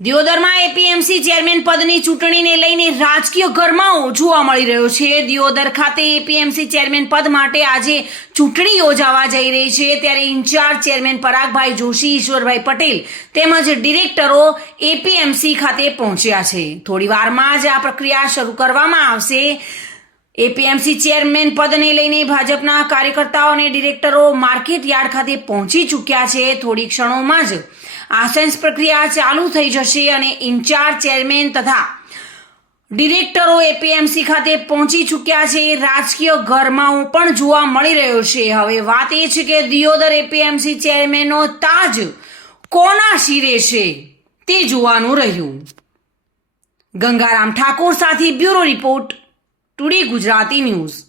દિયોદરમાં APMC chairman પદની ચૂંટણીને લઈને રાજકીય ગરમાવો જોવા મળી રહ્યો છે। દિયોદર ખાતે એપીએમસી ચેરમેન પદ માટે આજે ચૂંટણી યોજાવા જઈ રહી છે, ત્યારે ઇન્ચાર્જ ચેરમેન પરાગભાઈ જોશી, ઈશ્વરભાઈ પટેલ તેમજ ડિરેક્ટરો એપીએમસી ખાતે પહોંચ્યા છે। થોડી વારમાં જ આ પ્રક્રિયા શરૂ કરવામાં આવશે। એપીએમસી ચેરમેન પદને લઈને ભાજપના કાર્યકર્તાઓ અને ડિરેક્ટરો માર્કેટ યાર્ડ ખાતે પહોંચી ચૂક્યા છે। થોડી ક્ષણોમાં જ આ સેન્સ પ્રક્રિયા ચાલુ થઈ જશે અને ઇન્ચાર્જ ચેરમેન તથા ડિરેક્ટરો એપીએમસી ખાતે પહોંચી ચૂક્યા છે। રાજકીય ગરમાવો પણ જોવા મળી રહ્યો છે। હવે વાત એ છે કે દિયોદર એપીએમસી ચેરમેનનો તાજ કોના શિરે છે તે જોવાનું રહ્યું। ગંગારામ ઠાકોર સાથે bureau report, today Gujarati news.